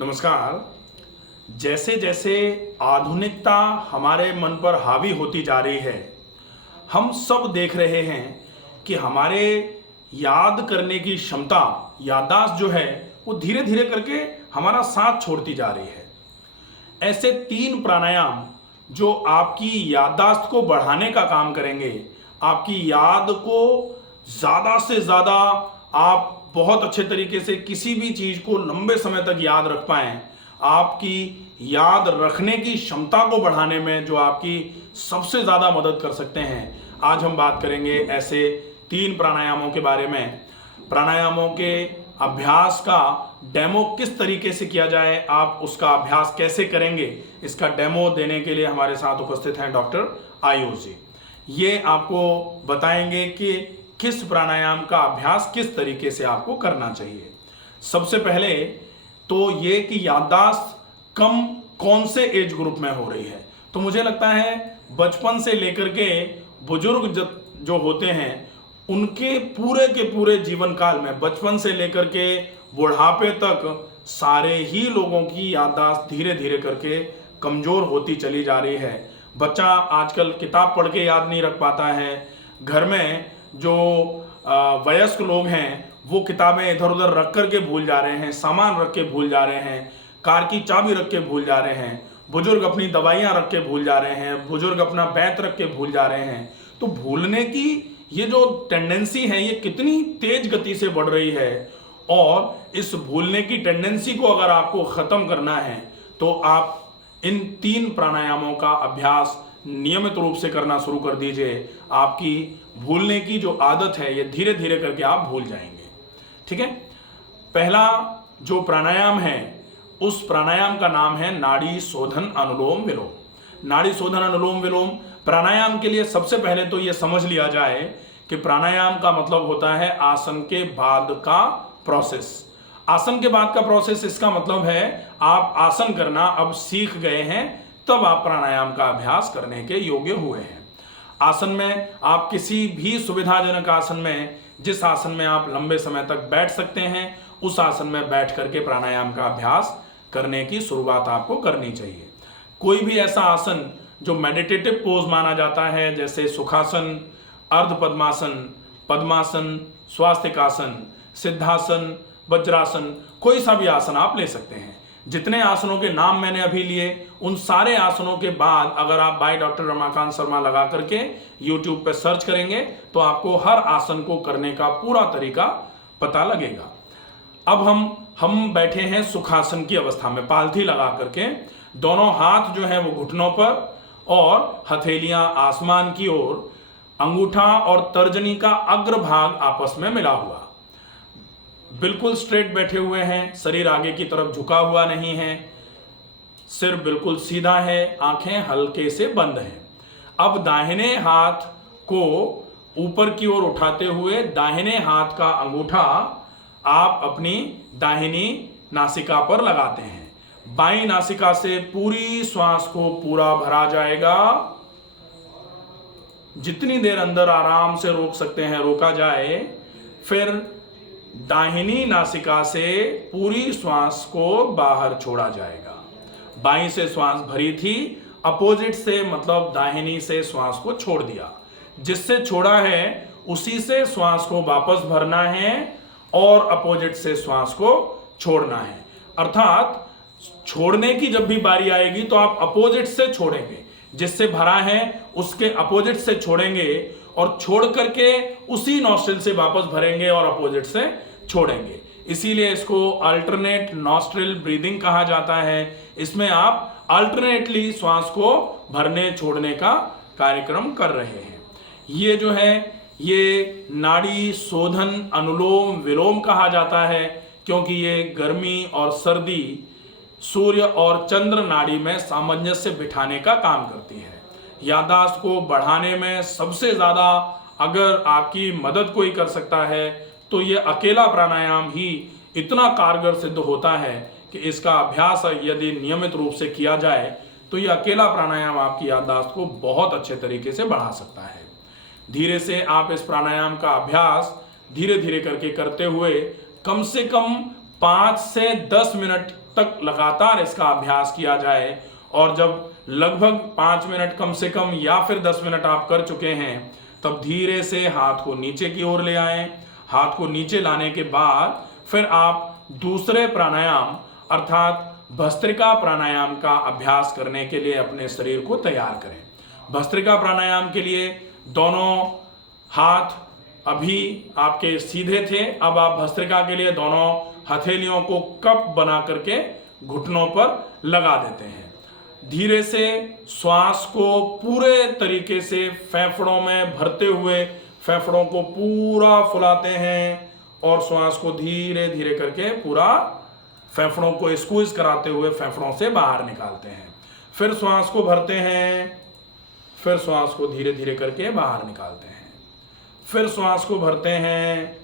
नमस्कार। जैसे जैसे आधुनिकता हमारे मन पर हावी होती जा रही है, हम सब देख रहे हैं कि हमारे याद करने की क्षमता, याददाश्त जो है वो धीरे धीरे करके हमारा साथ छोड़ती जा रही है। ऐसे 3 प्राणायाम जो आपकी याददाश्त को बढ़ाने का काम करेंगे, आपकी याद को ज़्यादा से ज़्यादा आप बहुत अच्छे तरीके से किसी भी चीज़ को लंबे समय तक याद रख पाएँ, आपकी याद रखने की क्षमता को बढ़ाने में जो आपकी सबसे ज़्यादा मदद कर सकते हैं। आज हम बात करेंगे ऐसे 3 प्राणायामों के बारे में। प्राणायामों के अभ्यास का डेमो किस तरीके से किया जाए, आप उसका अभ्यास कैसे करेंगे, इसका डेमो देने के लिए हमारे साथ उपस्थित हैं डॉक्टर आयुष जी। ये आपको बताएंगे कि किस प्राणायाम का अभ्यास किस तरीके से आपको करना चाहिए। सबसे पहले तो ये कि याददाश्त कम कौन से एज ग्रुप में हो रही है, तो मुझे लगता है बचपन से लेकर के बुजुर्ग जो होते हैं उनके के पूरे जीवन काल में, बचपन से लेकर के बुढ़ापे तक सारे ही लोगों की याददाश्त धीरे धीरे करके कमज़ोर होती चली जा रही है। बच्चा आजकल किताब पढ़ के याद नहीं रख पाता है। घर में जो वयस्क लोग हैं वो किताबें इधर उधर रख कर के भूल जा रहे हैं, सामान रख के भूल जा रहे हैं, कार की चाबी रख के भूल जा रहे हैं, बुजुर्ग अपनी दवाइयाँ रख के भूल जा रहे हैं, बुजुर्ग अपना बैत रख के भूल जा रहे हैं। तो भूलने की ये जो टेंडेंसी है ये कितनी तेज गति से बढ़ रही है, और इस भूलने की टेंडेंसी को अगर आपको ख़त्म करना है तो आप इन 3 प्राणायामों का अभ्यास नियमित रूप से करना शुरू कर दीजिए। आपकी भूलने की जो आदत है ये धीरे धीरे करके आप भूल जाएंगे। ठीक है। पहला जो प्राणायाम है उस प्राणायाम का नाम है नाड़ी शोधन अनुलोम विलोम। नाड़ी शोधन अनुलोम विलोम प्राणायाम के लिए सबसे पहले तो ये समझ लिया जाए कि प्राणायाम का मतलब होता है आसन के बाद का प्रोसेस। आसन के बाद का प्रोसेस, इसका मतलब है आप आसन करना अब सीख गए हैं, तब आप प्राणायाम का अभ्यास करने के योग्य हुए हैं। आसन में आप किसी भी सुविधाजनक आसन में, जिस आसन में आप लंबे समय तक बैठ सकते हैं, उस आसन में बैठ करके प्राणायाम का अभ्यास करने की शुरुआत आपको करनी चाहिए। कोई भी ऐसा आसन जो मेडिटेटिव पोज माना जाता है, जैसे सुखासन, अर्ध पद्मासन, पद्मासन, स्वास्तिकासन, सिद्धासन, वज्रासन, कोई सा भी आसन आप ले सकते हैं। जितने आसनों के नाम मैंने अभी लिए, उन सारे आसनों के बाद अगर आप बाय डॉक्टर रमाकांत शर्मा लगा करके YouTube पे सर्च करेंगे तो आपको हर आसन को करने का पूरा तरीका पता लगेगा। अब हम बैठे हैं सुखासन की अवस्था में, पालथी लगा करके, दोनों हाथ जो है वो घुटनों पर और हथेलियां आसमान की ओर, अंगूठा और तर्जनी का अग्रभाग आपस में मिला हुआ, बिल्कुल स्ट्रेट बैठे हुए हैं, शरीर आगे की तरफ झुका हुआ नहीं है, सिर बिल्कुल सीधा है, आंखें हल्के से बंद हैं। अब दाहिने हाथ को ऊपर की ओर उठाते हुए दाहिने हाथ का अंगूठा आप अपनी दाहिनी नासिका पर लगाते हैं। बाईं नासिका से पूरी श्वास को पूरा भरा जाएगा। जितनी देर अंदर आराम से रोक सकते हैं रोका जाए। फिर दाहिनी नासिका से पूरी श्वास को बाहर छोड़ा जाएगा। बाईं से श्वास भरी थी, अपोजिट से मतलब दाहिनी से श्वास को छोड़ दिया। जिससे छोड़ा है उसी से श्वास को वापस भरना है और अपोजिट से श्वास को छोड़ना है। अर्थात छोड़ने की जब भी बारी आएगी तो आप अपोजिट से छोड़ेंगे, जिससे भरा है उसके अपोजिट से छोड़ेंगे और छोड़ करके उसी नॉस्ट्रिल से वापस भरेंगे और अपोजिट से छोड़ेंगे। इसीलिए इसको अल्टरनेट नॉस्ट्रिल ब्रीदिंग कहा जाता है। इसमें आप अल्टरनेटली श्वास को भरने छोड़ने का कार्यक्रम कर रहे हैं। ये जो है ये नाड़ी शोधन अनुलोम विलोम कहा जाता है, क्योंकि ये गर्मी और सर्दी, सूर्य और चंद्र नाड़ी में सामंजस्य बिठाने का काम करती है। याददाश्त को बढ़ाने में सबसे ज़्यादा अगर आपकी मदद कोई कर सकता है तो ये अकेला प्राणायाम ही इतना कारगर सिद्ध होता है कि इसका अभ्यास यदि नियमित रूप से किया जाए तो ये अकेला प्राणायाम आपकी याददाश्त को बहुत अच्छे तरीके से बढ़ा सकता है। धीरे से आप इस प्राणायाम का अभ्यास धीरे धीरे करके करते हुए कम से कम 5 से 10 मिनट तक लगातार इसका अभ्यास किया जाए। और जब लगभग 5 मिनट कम से कम या फिर 10 मिनट आप कर चुके हैं, तब धीरे से हाथ को नीचे की ओर ले आएं। हाथ को नीचे लाने के बाद फिर आप दूसरे प्राणायाम अर्थात भस्त्रिका प्राणायाम का अभ्यास करने के लिए अपने शरीर को तैयार करें। भस्त्रिका प्राणायाम के लिए दोनों हाथ अभी आपके सीधे थे, अब आप भस्त्रिका के लिए दोनों हथेलियों को कप बना करके घुटनों पर लगा देते हैं। धीरे से श्वास को पूरे तरीके से फेफड़ों में भरते हुए फेफड़ों को पूरा फुलाते हैं और श्वास को धीरे धीरे करके पूरा फेफड़ों को स्क्वीज कराते हुए फेफड़ों से बाहर निकालते हैं। फिर श्वास को भरते हैं, फिर श्वास को धीरे धीरे करके बाहर निकालते हैं, फिर श्वास को भरते हैं,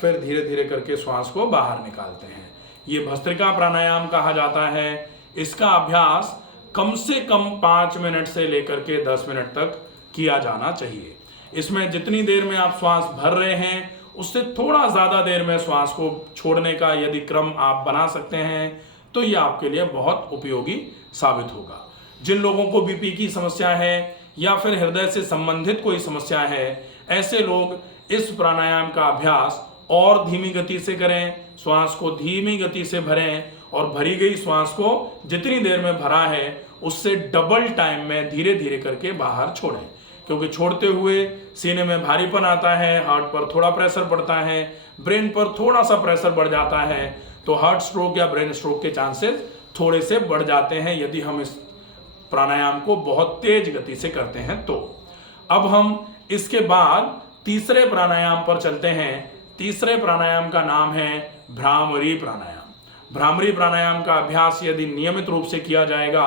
फिर धीरे धीरे करके श्वास को बाहर निकालते हैं। ये भस्त्रिका प्राणायाम कहा जाता है। इसका अभ्यास कम से कम 5 मिनट से लेकर के 10 मिनट तक किया जाना चाहिए। इसमें जितनी देर में आप श्वास भर रहे हैं उससे थोड़ा ज़्यादा देर में श्वास को छोड़ने का यदि क्रम आप बना सकते हैं तो ये आपके लिए बहुत उपयोगी साबित होगा। जिन लोगों को बीपी की समस्या है या फिर हृदय से संबंधित कोई समस्या है, ऐसे लोग इस प्राणायाम का अभ्यास और धीमी गति से करें। श्वास को धीमी गति से भरें और भरी गई श्वास को जितनी देर में भरा है उससे डबल टाइम में धीरे धीरे करके बाहर छोड़ें, क्योंकि छोड़ते हुए सीने में भारीपन आता है, हार्ट पर थोड़ा प्रेशर पड़ता है, ब्रेन पर थोड़ा सा प्रेशर बढ़ जाता है, तो हार्ट स्ट्रोक या ब्रेन स्ट्रोक के चांसेस थोड़े से बढ़ जाते हैं यदि हम इस प्राणायाम को बहुत तेज गति से करते हैं तो। अब हम इसके बाद तीसरे प्राणायाम पर चलते हैं। तीसरे प्राणायाम का नाम है भ्रामरी प्राणायाम। भ्रामरी प्राणायाम का अभ्यास यदि नियमित रूप से किया जाएगा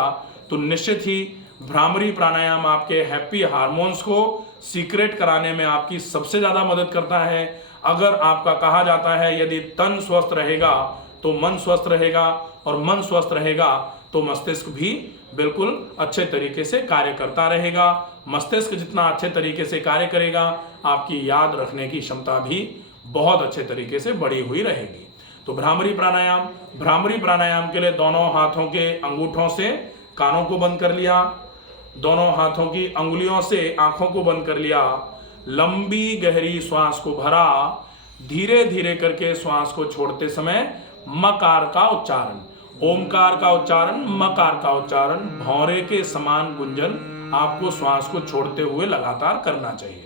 तो निश्चित ही भ्रामरी प्राणायाम आपके हैप्पी हार्मोन्स को सीक्रेट कराने में आपकी सबसे ज़्यादा मदद करता है। अगर आपका कहा जाता है यदि तन स्वस्थ रहेगा तो मन स्वस्थ रहेगा और मन स्वस्थ रहेगा तो मस्तिष्क भी बिल्कुल अच्छे तरीके से कार्य करता रहेगा। मस्तिष्क जितना अच्छे तरीके से कार्य करेगा, आपकी याद रखने की क्षमता भी बहुत अच्छे तरीके से बढ़ी हुई रहेगी। तो भ्रामरी प्राणायाम के लिए दोनों हाथों के अंगूठों से कानों को बंद कर लिया, दोनों हाथों की अंगुलियों से आंखों को बंद कर लिया, लंबी गहरी श्वास को भरा, धीरे धीरे करके श्वास को छोड़ते समय मकार का उच्चारण, ओमकार का उच्चारण, मकार का उच्चारण, भौरे के समान गुंजन आपको श्वास को छोड़ते हुए लगातार करना चाहिए।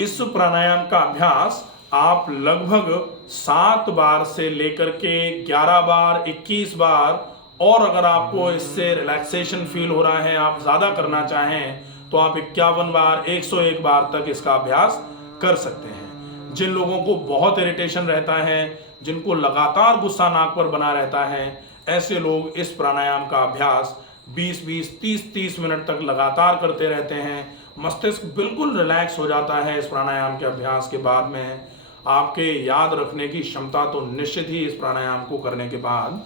इस प्राणायाम का अभ्यास आप लगभग 7 बार से लेकर के 11 बार, 21 बार, और अगर आपको इससे रिलैक्सेशन फील हो रहा है, आप ज़्यादा करना चाहें तो आप 51 बार, 101 बार तक इसका अभ्यास कर सकते हैं। जिन लोगों को बहुत इरिटेशन रहता है, जिनको लगातार गुस्सा नाक पर बना रहता है, ऐसे लोग इस प्राणायाम का अभ्यास 20-20, 30-30 मिनट तक लगातार करते रहते हैं। मस्तिष्क बिल्कुल रिलैक्स हो जाता है इस प्राणायाम के अभ्यास के बाद में। आपके याद रखने की क्षमता तो निश्चित ही इस प्राणायाम को करने के बाद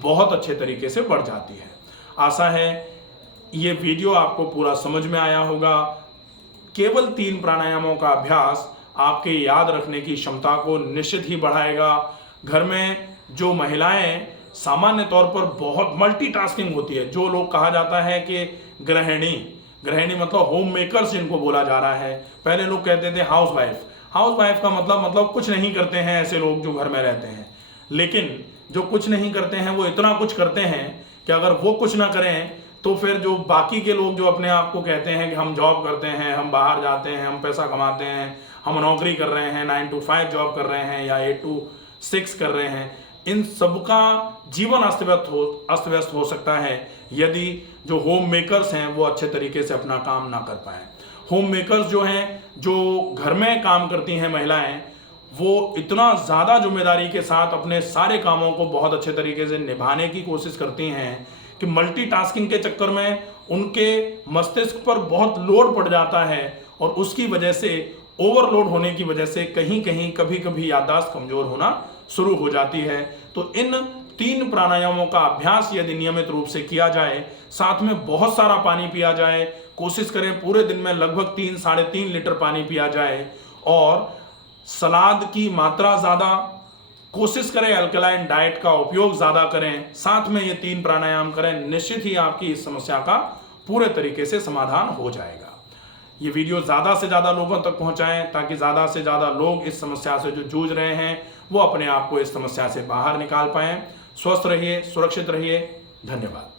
बहुत अच्छे तरीके से बढ़ जाती है। आशा है ये वीडियो आपको पूरा समझ में आया होगा। केवल 3 प्राणायामों का अभ्यास आपके याद रखने की क्षमता को निश्चित ही बढ़ाएगा। घर में जो महिलाएं सामान्य तौर पर बहुत मल्टीटास्किंग होती है, जो लोग कहा जाता है कि गृहिणी मतलब होम मेकर्स जिनको बोला जा रहा है, पहले लोग कहते थे हाउस वाइफ का मतलब कुछ नहीं करते हैं ऐसे लोग जो घर में रहते हैं। लेकिन जो कुछ नहीं करते हैं वो इतना कुछ करते हैं कि अगर वो कुछ ना करें तो फिर जो बाकी के लोग जो अपने आप को कहते हैं कि हम जॉब करते हैं, हम बाहर जाते हैं, हम पैसा कमाते हैं, हम नौकरी कर रहे हैं, 9 to 5 जॉब कर रहे हैं या 8 to 6 कर रहे हैं, इन सबका जीवन अस्त व्यस्त हो सकता है यदि जो होम मेकर्स हैं वो अच्छे तरीके से अपना काम ना कर पाए। होम मेकर्स जो हैं, जो घर में काम करती हैं महिलाएं, वो इतना ज़्यादा जिम्मेदारी के साथ अपने सारे कामों को बहुत अच्छे तरीके से निभाने की कोशिश करती हैं कि मल्टीटास्किंग के चक्कर में उनके मस्तिष्क पर बहुत लोड पड़ जाता है और उसकी वजह से, ओवरलोड होने की वजह से कहीं कभी याददाश्त कमज़ोर होना शुरू हो जाती है। तो इन 3 प्राणायामों का अभ्यास यदि नियमित रूप से किया जाए, साथ में बहुत सारा पानी पिया जाए, कोशिश करें पूरे दिन में लगभग 3-3.5 लीटर पानी पिया जाए, और सलाद की मात्रा ज़्यादा, कोशिश करें अल्कलाइन डाइट का उपयोग ज़्यादा करें, साथ में ये 3 प्राणायाम करें, निश्चित ही आपकी इस समस्या का पूरे तरीके से समाधान हो जाएगा। ये वीडियो ज़्यादा से ज़्यादा लोगों तक पहुंचाएं ताकि ज़्यादा से ज़्यादा लोग इस समस्या से जो जूझ रहे हैं वो अपने आप को इस समस्या से बाहर निकाल पाएं। स्वस्थ रहिए, सुरक्षित रहिए। धन्यवाद।